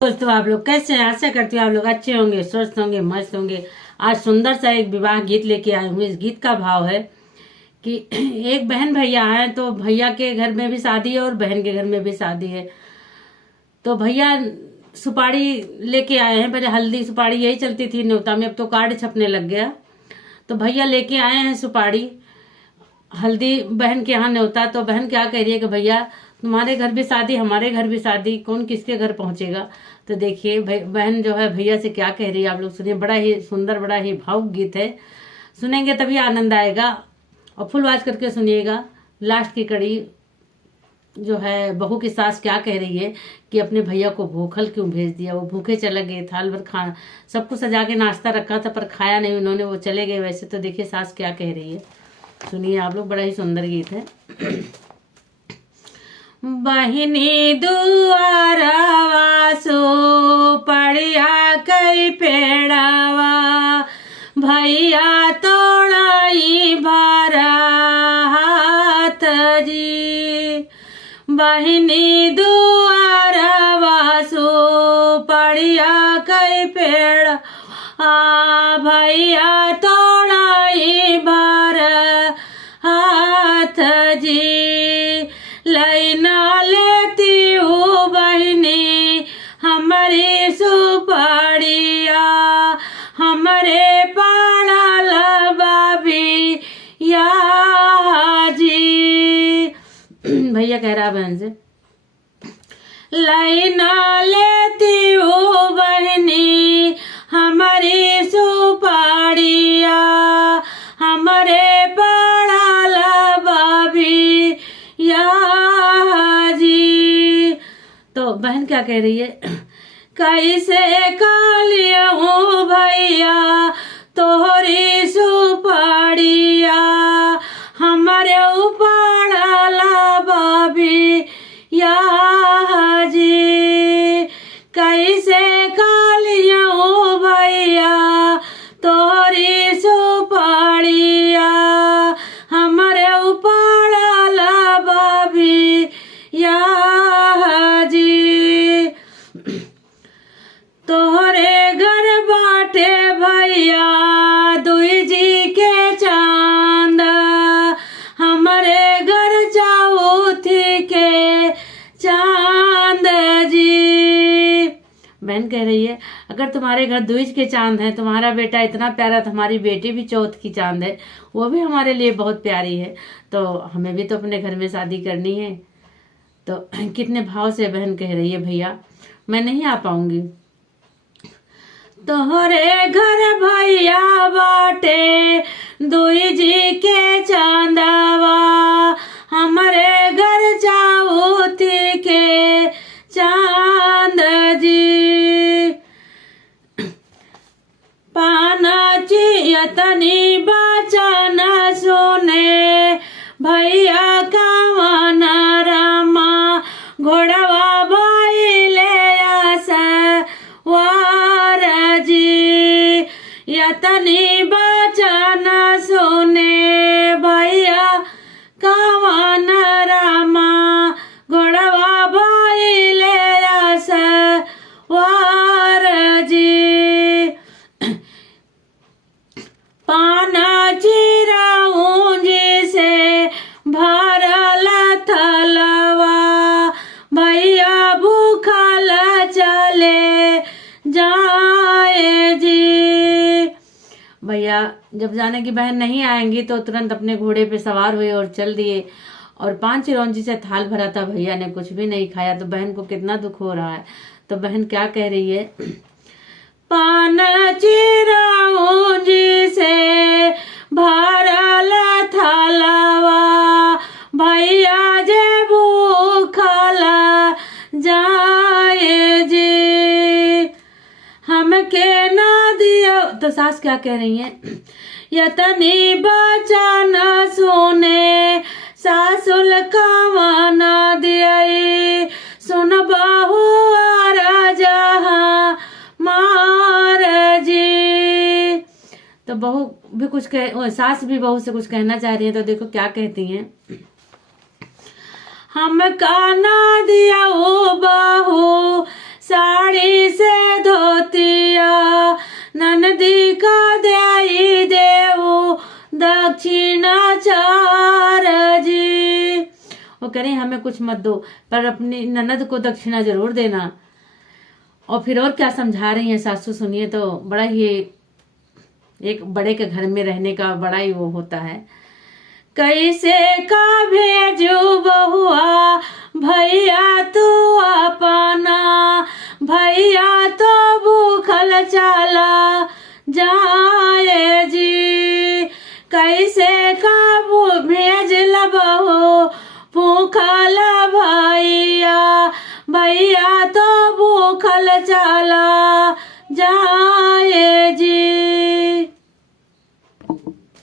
दोस्तों, आप लोग कैसे हैं? आशा करती हूँ आप लोग अच्छे होंगे, स्वस्थ होंगे, मस्त होंगे। आज सुंदर सा एक विवाह गीत लेके आई हूँ। इस गीत का भाव है कि एक बहन भैया है, तो भैया के घर में भी शादी है और बहन के घर में भी शादी है। तो भैया सुपारी लेके आए हैं। पहले हल्दी सुपारी यही चलती थी न्योता में, अब तो कार्ड छपने लग गया। तो भैया लेके आए हैं सुपारी, हल्दी बहन के यहाँ न्योता। तो बहन क्या कह रही है कि भैया तुम्हारे घर भी शादी, हमारे घर भी शादी, कौन किसके घर पहुंचेगा। तो देखिए बहन जो है भैया से क्या कह रही है, आप लोग सुनिए। बड़ा ही सुंदर, बड़ा ही भावुक गीत है। सुनेंगे तभी आनंद आएगा और फुल आवाज करके सुनिएगा। लास्ट की कड़ी जो है, बहू की सास क्या कह रही है कि अपने भैया को भूखल क्यों भेज दिया। वो भूखे चले गए, थाल भर खाना सब कुछ सजा के नाश्ता रखा था पर खाया नहीं उन्होंने, वो चले गए वैसे। तो देखिए सास क्या कह रही है, सुनिए आप लोग। बड़ा ही सुंदर गीत है। बहिनी दुआरवा सो पड़िया कई पेड़वा, भैया तोड़ाई भरा हाथ जी। बहिनी दुआरवा सो पड़िया कई पेड़, भैया तोड़ाई भरा हाथ जी। लैना लेती हूँ बहनी हमारी सुपाड़िया, हमारे पाड़ा बाबी या जी। भैया कह रहा बहन से, लैना लेती हूँ बहनी हमारी सुपाड़िया, हमारे पाड़ा बाबी या जी। तो बहन क्या कह रही है, कैसे कालिया हूँ भैया तोहरी सुपाड़िया, हमारे उपाड़ा बाबी या जी। कैसे कालिया हूँ भैया तोहरी सुपाड़िया, हमारे उपाड़ा बाबी या जी। तोहरे घर बाटे भैया दुई जी के चांद, हमारे घर चौथी के चांद जी। बहन कह रही है, अगर तुम्हारे घर दूज के चांद है, तुम्हारा बेटा इतना प्यारा, तो हमारी बेटी भी चौथ की चांद है, वो भी हमारे लिए बहुत प्यारी है। तो हमें भी तो अपने घर में शादी करनी है। तो कितने भाव से बहन कह रही है, भैया मैं नहीं आ पाऊंगी। तोहरे घर भैया बाटे दुई जी के चांदवा, हमारे घर चौथी के चांद जी। पाना चियतनी बचन सुने भैया कावन रामा, घोड़वा बाइले वार जी। यतनी बचन सुने भैया कावन रामा, घोड़वा बाइले वार जी। पाना चिराऊं जिसे भरल थलवा, भैया भूखल चले जाए जी। भैया जब जाने की बहन नहीं आएंगी तो तुरंत अपने घोड़े पे सवार हुए और चल दिए। और 5 चिरौंजी से थाल भरा था, भैया ने कुछ भी नहीं खाया। तो बहन को कितना दुख हो रहा है। तो बहन क्या कह रही है, पान चिरौंजी से भरल थलवा, भैया जे भूखल जाए जी। हमके ना दियो। तो सास क्या कह रही है, यतनी बचन सुने सासुल कावन दियई, सुन बहू जहाँ मार जी। तो बहू भी कुछ सास भी बहू से कुछ कहना चाह रही है। तो देखो क्या कहती हैं, हम काना दिया ओ बहू साड़ी से धोतिया ननदी का दे देवो दक्षिणाचार जी। वो कह रही हमें कुछ मत दो पर अपनी ननद को दक्षिणा जरूर देना। और फिर और क्या समझा रही हैं सासू, सुनिए तो बड़ा ही एक बड़े के घर में रहने का बड़ा ही वो होता है। कैसे का भेजू